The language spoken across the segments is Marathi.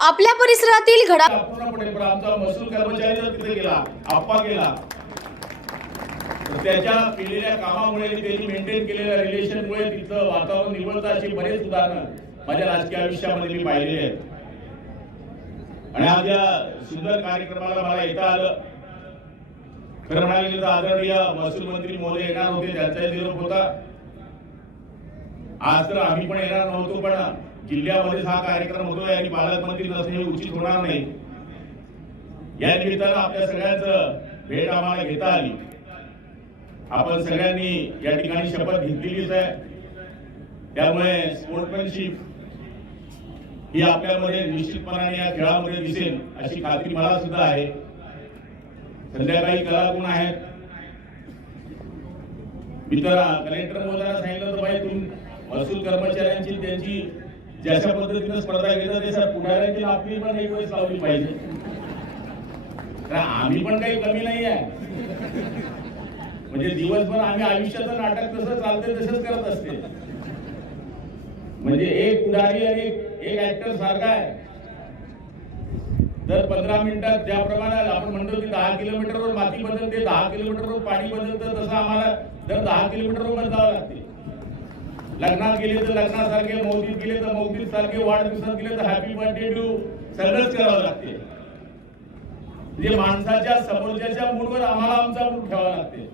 आपल्या परिसरातील घडा पूर्णपणे आमचा महसूल कर्मचारी जर तिथे गेला आप्पा गेला त्याच्या केलेल्या कामामुळे त्यांनी मेंटेन केलेल्या रिलेशनमुळे तिथलं वातावरण निवडतं अशी बरेच उदाहरणं माझ्या राजकीय आयुष्यामध्ये मी पाहिलेली आहेत. आणि आज या सुंदर कार्यक्रमाला मला येता आलं. खरं म्हणाले गेलं तर आदरणीय महसूल मंत्री महोदय येणार होते त्यांचाही निरोप होता. आज तर आम्ही पण येणार नव्हतो पण जिल्ह्यामध्येच हा कार्यक्रम होतोय आणि पालकमंत्री नसणे हे उचित होणार नाही. या निमित्तानं आपल्या सगळ्यांचं भेट आम्हाला घेता आली. आपण सगळ्यांनी या ठिकाणी शपथ घेतलेलीच आहे. त्यामुळे स्पोर्टमॅनशिप ही आपल्यामध्ये निश्चितपणाने या खेळामध्ये दिसेल अशी खात्री मला सुद्धा आहे. संध्याकाळी कलागुण आहेत? मी तर कलेक्टर महोदयांना सांगितलं तर पाहिजे तुम्ही महसूल कर्मचाऱ्यांची त्यांची जशा पद्धतीनं स्पर्धा घेतात त्याच्या पुढाऱ्यांची आपली पण एक वेळेस लावली पाहिजे. कारण आम्ही पण काही कमी नाही आहे. म्हणजे दिवसभर आम्ही आयुष्याचं नाटक कसं चालते तसंच करत असते. म्हणजे एक पुढारी आणि एक ऍक्टर सारखा आहे. दर पंधरा मिनिटात ज्याप्रमाणे आपण म्हणतो की दहा किलोमीटरवर माती बदलते दहा किलोमीटरवर पाणी बदलतं तसं आम्हाला दर दहा किलोमीटरवर बदलावं लागते. लग्नात गेले तर लग्नासारखे मौतीत गेले तर मौतीत सारखे वाढदिवसात गेले तर हॅपी बर्थडे टू सगळंच करावं लागते. म्हणजे माणसाच्या समोरच्याच्या मूडवर आम्हाला आमचा मूड ठेवावा लागते.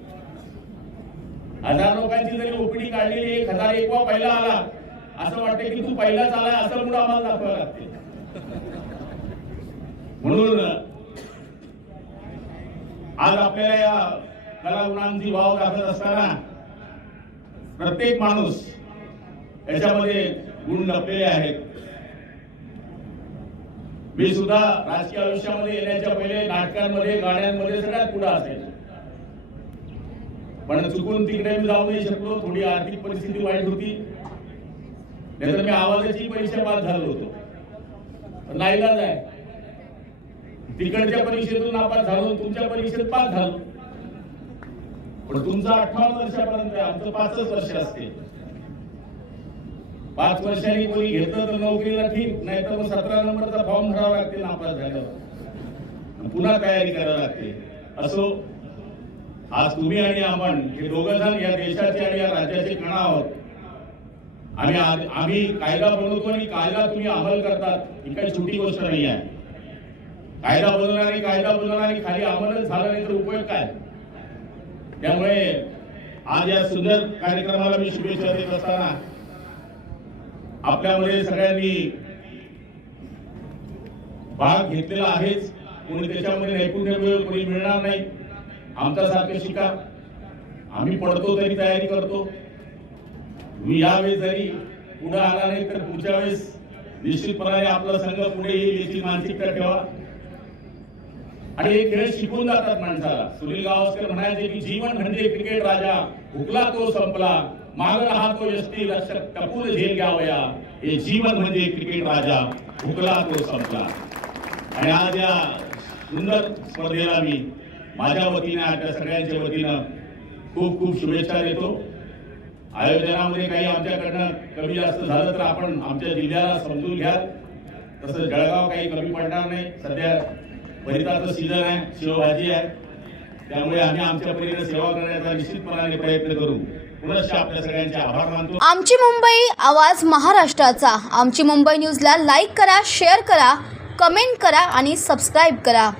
हजार लोकांची जरी ओपीडी काढलेली एक हजार एकवा पहिला आला असं वाटतं की तू पहिलाच आलाय असं मूड आम्हाला दाखवावं लागते. म्हणून आज आपल्याला या कलागुणांची वाव दाखवत असताना प्रत्येक माणूस याच्यामध्ये गुण लपलेले आहेत. मी सुद्धा राजकीय आयुष्यामध्ये येण्याच्या पहिले नाटकांमध्ये गाण्यांमध्ये सगळ्यात पुढे असेल. पण चुकून तिकडे मी जाऊ नाही शकलो थोडी आर्थिक परिस्थिती वाईट होती. नाहीतर मी आवाजाची परीक्षा पास झालो होतो. पण नाईलाज आहे. तिकडच्या परीक्षेतून नापास झालो तुमच्या परीक्षेत पास झालो. पण तुमचं अठ्ठावन्न वर्षापर्यंत आहे आमचं पाचच वर्ष असते. पाच वर्षांनी कोणी घेतलं तर नोकरीला ठीक नाही तर मग सतरा नंबरचा फॉर्म भरावा लागते नापास झाल्यावर. पुन्हा तयारी करावी लागते. असो आज तुम्ही आणि आपण हे दोघ जण या देशाचे आणि या राज्याचे कणा आहोत. आणि आम्ही कायदा बनवतो आणि कायदा तुम्ही अंमल करतात ही काही छोटी गोष्ट नाही आहे. कायदा बनवणारी कायदा आणि खाली अंमलच झाला नाही तर उपयोग काय? त्यामुळे आज या सुंदर कार्यक्रमाला मी शुभेच्छा देत असताना आपल्यामध्ये सगळ्यांनी भाग घेतलेला आहेच. कोणी त्याच्यामध्ये नैपुण्य मिळेल कोणी मिळणार नाही. आमच्यासारखे शिका. आम्ही पडतो तरी तयारी करतो. तुम्ही यावेळेस जरी पुढे आला नाही तर पुढच्या वेळेस निश्चितपणाने आपला संघ पुढे येईल याची मानसिकता ठेवा. आणि हे खेळ शिकून जातात माणसाला. सुनील गावस्कर म्हणायचे की जीवन म्हणजे क्रिकेट राजा. हुकला तो संपला. माग राहतो यष्टी. रक्षक कपूर झेल घ्यावया हे जीवन म्हणजे क्रिकेट राजा. हुकला तो संपला. आणि आज या सुंदर स्पर्धेला मी माझ्या वतीने आपल्या सगळ्यांच्या वतीनं खूप खूप शुभेच्छा देतो. आयोजनामध्ये काही आमच्याकडनं कमी जास्त झालं तर आपण आमच्या जिल्ह्याला समजून घ्या तसं जळगाव काही कमी पडणार नाही. सध्या भरिताचं सीझन आहे शिवभाजी आहे. त्यामुळे आम्ही आमच्या परीने सेवा करण्याचा निश्चितपणाने प्रयत्न करू. आमची मुंबई आवाज महाराष्ट्राचा. आमची मुंबई न्यूजला लाईक करा शेअर करा कमेंट करा आणि सबस्क्राईब करा.